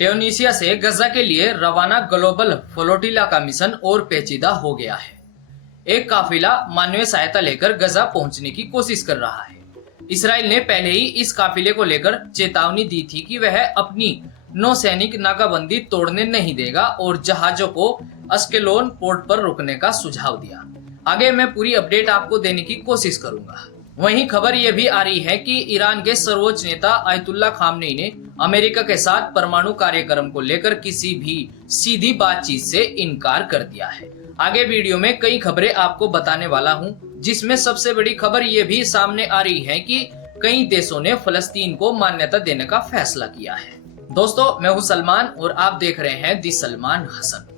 Tunisia से गजा के लिए रवाना ग्लोबल फ्लोटिला का मिशन और पेचीदा हो गया है। एक काफिला मानवीय सहायता लेकर गजा पहुंचने की कोशिश कर रहा है। इसराइल ने पहले ही इस काफिले को लेकर चेतावनी दी थी कि वह अपनी नौसैनिक नाकाबंदी तोड़ने नहीं देगा और जहाजों को अस्केलोन पोर्ट पर रुकने का सुझाव दिया। आगे मैं पूरी अपडेट आपको देने की कोशिश करूंगा। वहीं खबर यह भी आ रही है कि ईरान के सर्वोच्च नेता आयतुल्ला खामनेई ने अमेरिका के साथ परमाणु कार्यक्रम को लेकर किसी भी सीधी बातचीत से इनकार कर दिया है। आगे वीडियो में कई खबरें आपको बताने वाला हूं, जिसमें सबसे बड़ी खबर यह भी सामने आ रही है कि कई देशों ने फलस्तीन को मान्यता देने का फैसला किया है। दोस्तों, मैं हूं सलमान और आप देख रहे हैं दी सलमान हसन।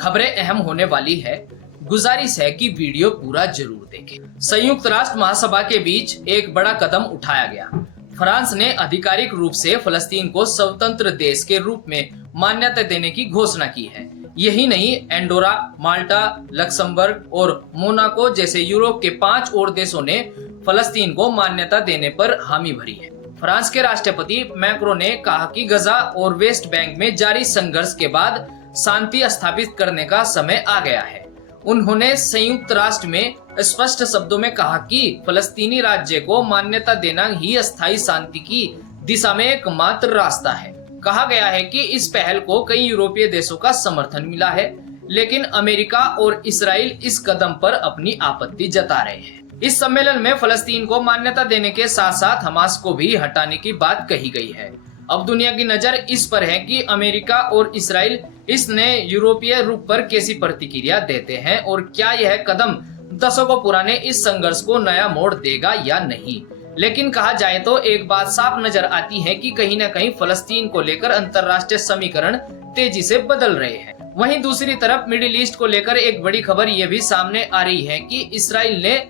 खबरें अहम होने वाली है, गुजारिश है कि वीडियो पूरा जरूर देखें। संयुक्त राष्ट्र महासभा के बीच एक बड़ा कदम उठाया गया। फ्रांस ने आधिकारिक रूप से फलस्तीन को स्वतंत्र देश के रूप में मान्यता देने की घोषणा की है। यही नहीं, एंडोरा, माल्टा, लक्समबर्ग और मोनाको जैसे यूरोप के 5 और देशों ने फलस्तीन को मान्यता देने पर हामी भरी है। फ्रांस के राष्ट्रपति मैक्रो ने कहा कि गजा और वेस्ट बैंक में जारी संघर्ष के बाद शांति स्थापित करने का समय आ गया है। उन्होंने संयुक्त राष्ट्र में स्पष्ट शब्दों में कहा कि फलस्तीनी राज्य को मान्यता देना ही अस्थायी शांति की दिशा में एकमात्र रास्ता है। कहा गया है कि इस पहल को कई यूरोपीय देशों का समर्थन मिला है, लेकिन अमेरिका और इसराइल इस कदम पर अपनी आपत्ति जता रहे हैं। इस सम्मेलन में फलस्तीन को मान्यता देने के साथ साथ हमास को भी हटाने की बात कही गई है। अब दुनिया की नजर इस पर है कि अमेरिका और इसराइल इस नए यूरोपीय रूप पर कैसी प्रतिक्रिया देते हैं और क्या यह कदम दशकों पुराने इस संघर्ष को नया मोड़ देगा या नहीं। लेकिन कहा जाए तो एक बात साफ नजर आती है कि कहीं न कहीं फलस्तीन को लेकर अंतर्राष्ट्रीय समीकरण तेजी से बदल रहे हैं। वहीं दूसरी तरफ मिडिल ईस्ट को लेकर एक बड़ी खबर यह भी सामने आ रही है कि इसराइल ने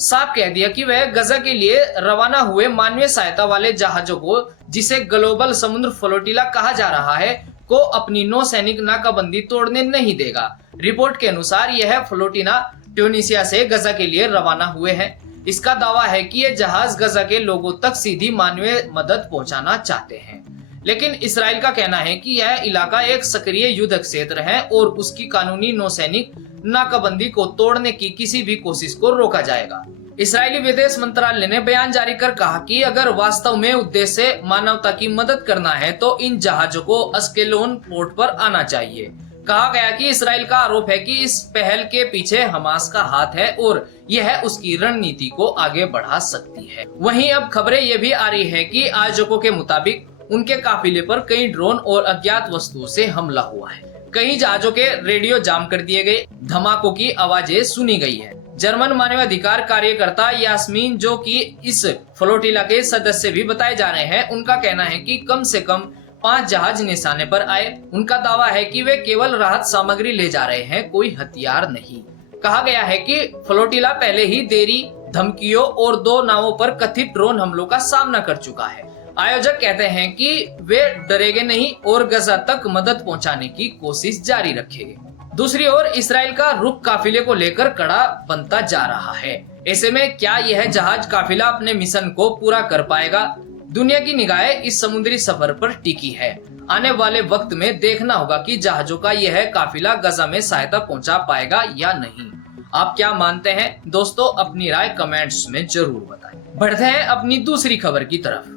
साफ कह दिया कि वह गजा के लिए रवाना हुए मानवीय सहायता वाले जहाजों को, जिसे ग्लोबल समुद्र फ्लोटिला कहा जा रहा है, को अपनी नौसैनिक नाकाबंदी तोड़ने नहीं देगा। रिपोर्ट के अनुसार यह फ्लोटिला ट्यूनीशिया से गजा के लिए रवाना हुए हैं। इसका दावा है कि ये जहाज गजा के लोगों तक सीधी मानवीय मदद पहुंचाना चाहते हैं, लेकिन इसराइल का कहना है कि यह इलाका एक सक्रिय युद्ध क्षेत्र है और उसकी कानूनी नौसैनिक नाकाबंदी को तोड़ने की किसी भी कोशिश को रोका जाएगा। इस्राएली विदेश मंत्रालय ने बयान जारी कर कहा कि अगर वास्तव में उद्देश्य मानवता की मदद करना है तो इन जहाजों को अस्केलोन पोर्ट पर आना चाहिए। कहा गया कि इसराइल का आरोप है कि इस पहल के पीछे हमास का हाथ है और यह उसकी रणनीति को आगे बढ़ा सकती है। वहीं अब खबरें ये भी आ रही है कि आयोजकों के मुताबिक उनके काफिले पर कई ड्रोन और अज्ञात वस्तुओं से हमला हुआ है। कई जहाजों के रेडियो जाम कर दिए गए, धमाकों की आवाजें सुनी गई है। जर्मन मानवाधिकार कार्यकर्ता यास्मीन, जो कि इस फ्लोटिला के सदस्य भी बताए जा रहे हैं, उनका कहना है कि कम से कम 5 जहाज निशाने पर आए। उनका दावा है कि वे केवल राहत सामग्री ले जा रहे हैं, कोई हथियार नहीं। कहा गया है कि फ्लोटिला पहले ही देरी, धमकियों और 2 नावों पर कथित ड्रोन हमलों का सामना कर चुका है। आयोजक कहते हैं कि वे डरेंगे नहीं और गजा तक मदद पहुंचाने की कोशिश जारी रखेंगे। दूसरी ओर इसराइल का रुख काफिले को लेकर कड़ा बनता जा रहा है। ऐसे में क्या यह जहाज काफिला अपने मिशन को पूरा कर पाएगा? दुनिया की निगाहें इस समुद्री सफर पर टिकी है। आने वाले वक्त में देखना होगा कि जहाजों का यह काफिला गजा में सहायता पहुंचा पाएगा या नहीं। आप क्या मानते हैं दोस्तों? अपनी राय कमेंट्स में जरूर बताएं। बढ़ते हैं अपनी दूसरी खबर की तरफ।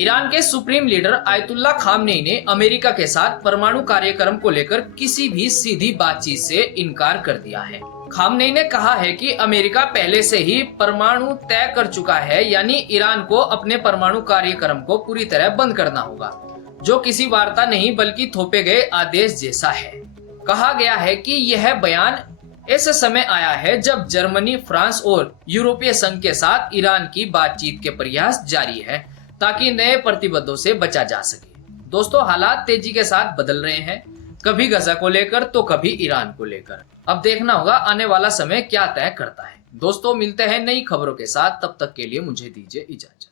ईरान के सुप्रीम लीडर आयतुल्ला खामनेई ने अमेरिका के साथ परमाणु कार्यक्रम को लेकर किसी भी सीधी बातचीत से इनकार कर दिया है। खामनेई ने कहा है कि अमेरिका पहले से ही परमाणु तय कर चुका है, यानी ईरान को अपने परमाणु कार्यक्रम को पूरी तरह बंद करना होगा, जो किसी वार्ता नहीं बल्कि थोपे गए आदेश जैसा है। कहा गया है कि यह बयान ऐसे समय आया है जब जर्मनी, फ्रांस और यूरोपीय संघ के साथ ईरान की बातचीत के प्रयास जारी है ताकि नए प्रतिबंधों से बचा जा सके। दोस्तों, हालात तेजी के साथ बदल रहे हैं, कभी गजा को लेकर तो कभी ईरान को लेकर। अब देखना होगा आने वाला समय क्या तय करता है। दोस्तों, मिलते हैं नई खबरों के साथ, तब तक के लिए मुझे दीजिए इजाजत।